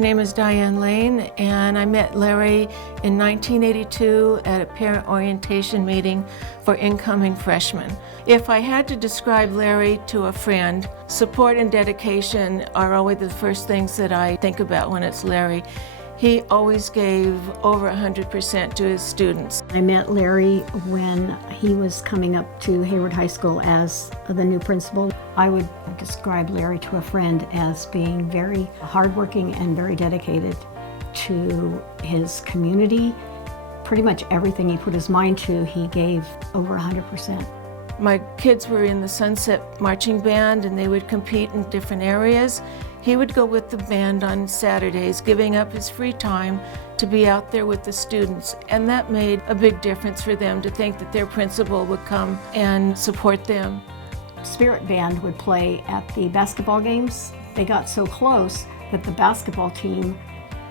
My name is Diane Lane, and I met Larry in 1982 at a parent orientation meeting for incoming freshmen. If I had to describe Larry to a friend, support and dedication are always the first things that I think about when it's Larry. He always gave over 100% to his students. I met Larry when he was coming up to Hayward High School as the new principal. I would describe Larry to a friend as being very hardworking and very dedicated to his community. Pretty much everything he put his mind to, he gave over 100%. My kids were in the Sunset Marching Band and they would compete in different areas. He would go with the band on Saturdays, giving up his free time to be out there with the students. And that made a big difference for them to think that their principal would come and support them. Spirit Band would play at the basketball games. They got so close that the basketball team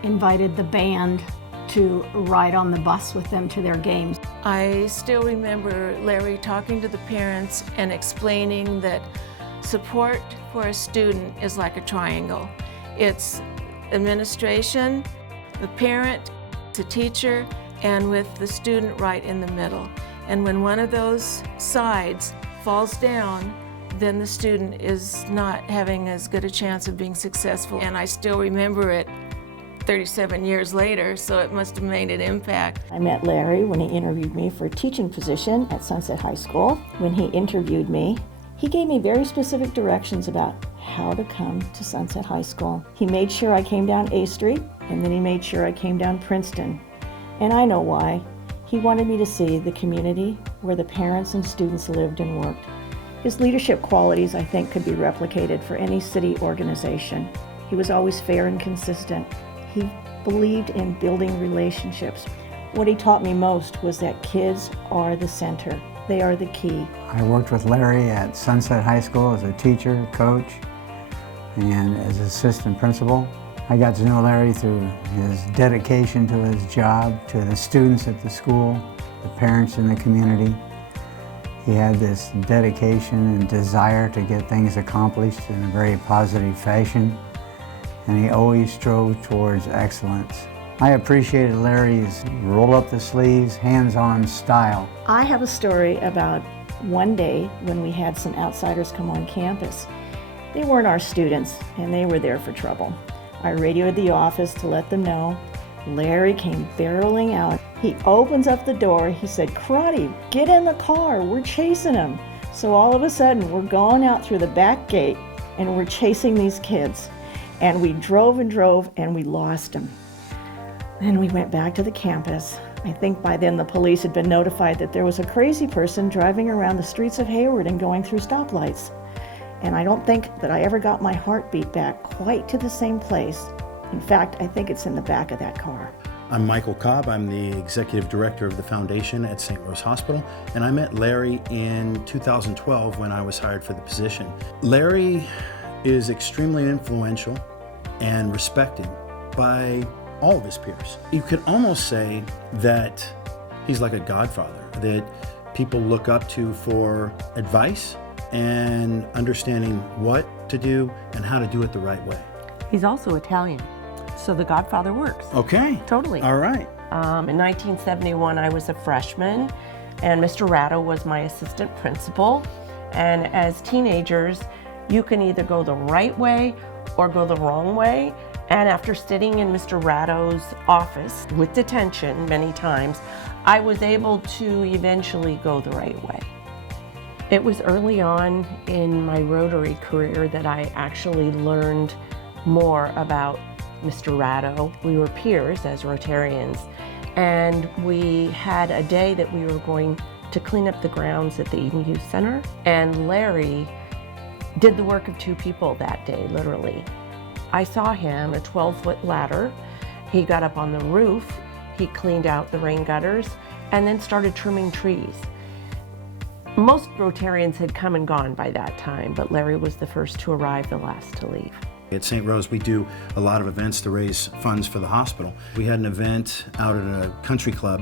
invited the band to ride on the bus with them to their games. I still remember Larry talking to the parents and explaining that support for a student is like a triangle. It's administration, the parent, the teacher, and with the student right in the middle. And when one of those sides falls down, then the student is not having as good a chance of being successful. And I still remember it 37 years later, so it must have made an impact. I met Larry when he interviewed me for a teaching position at Sunset High School. When he interviewed me, he gave me very specific directions about how to come to Sunset High School. He made sure I came down A Street, and then he made sure I came down Princeton. And I know why. He wanted me to see the community where the parents and students lived and worked. His leadership qualities, I think, could be replicated for any city organization. He was always fair and consistent. He believed in building relationships. What he taught me most was that kids are the center. They are the key. I worked with Larry at Sunset High School as a teacher, coach, and as assistant principal. I got to know Larry through his dedication to his job, to the students at the school, the parents in the community. He had this dedication and desire to get things accomplished in a very positive fashion, and he always strove towards excellence. I appreciated Larry's roll-up-the-sleeves, hands-on style. I have a story about one day when we had some outsiders come on campus. They weren't our students, and they were there for trouble. I radioed the office to let them know. Larry came barreling out. He opens up the door. He said, "Karate, get in the car. We're chasing him." So all of a sudden, we're going out through the back gate, and we're chasing these kids. And we drove and drove, and we lost him. Then we went back to the campus. I think by then the police had been notified that there was a crazy person driving around the streets of Hayward and going through stoplights. And I don't think that I ever got my heartbeat back quite to the same place. In fact, I think it's in the back of that car. I'm Michael Cobb. I'm the executive director of the foundation at St. Rose Hospital, and I met Larry in 2012 when I was hired for the position. Larry is extremely influential and respected by all of his peers. You could almost say that he's like a godfather that people look up to for advice and understanding what to do and how to do it the right way. He's also Italian, so the godfather works. Okay. Totally. All right. In 1971, I was a freshman, and Mr. Ratto was my assistant principal. And as teenagers, you can either go the right way or go the wrong way. And after sitting in Mr. Ratto's office with detention many times, I was able to eventually go the right way. It was early on in my Rotary career that I actually learned more about Mr. Ratto. We were peers as Rotarians, and we had a day that we were going to clean up the grounds at the Eden Youth Center, and Larry did the work of two people that day, literally. I saw him, a 12-foot ladder. He got up on the roof, he cleaned out the rain gutters, and then started trimming trees. Most Rotarians had come and gone by that time, but Larry was the first to arrive, the last to leave. At St. Rose, we do a lot of events to raise funds for the hospital. We had an event out at a country club,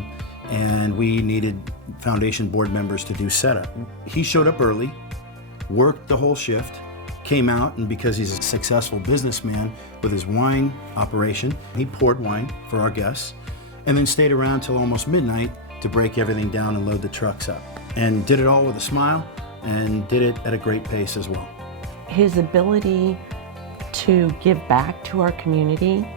and we needed foundation board members to do setup. He showed up early, worked the whole shift, came out, and because he's a successful businessman with his wine operation, he poured wine for our guests and then stayed around till almost midnight to break everything down and load the trucks up. And did it all with a smile and did it at a great pace as well. His ability to give back to our community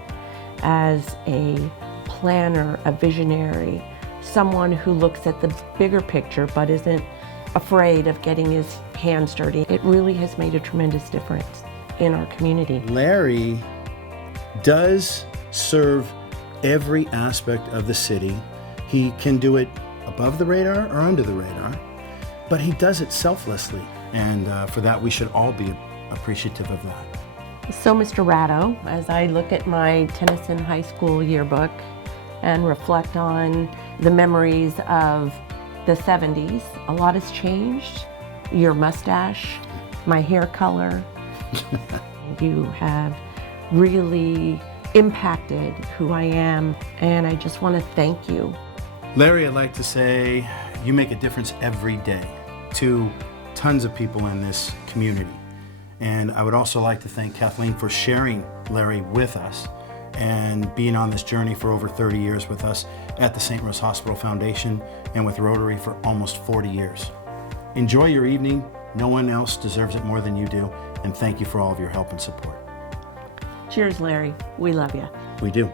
as a planner, a visionary, someone who looks at the bigger picture but isn't afraid of getting his hands dirty. It really has made a tremendous difference in our community. Larry does serve every aspect of the city. He can do it above the radar or under the radar, but he does it selflessly. And for that, we should all be appreciative of that. So, Mr. Ratto, as I look at my Tennyson High School yearbook and reflect on the memories of the 70s, a lot has changed. Your mustache, my hair color. You have really impacted who I am, and I just want to thank you. Larry, I'd like to say you make a difference every day to tons of people in this community. And I would also like to thank Kathleen for sharing Larry with us and being on this journey for over 30 years with us at the St. Rose Hospital Foundation and with Rotary for almost 40 years. Enjoy your evening. No one else deserves it more than you do. And thank you for all of your help and support. Cheers, Larry. We love you. We do.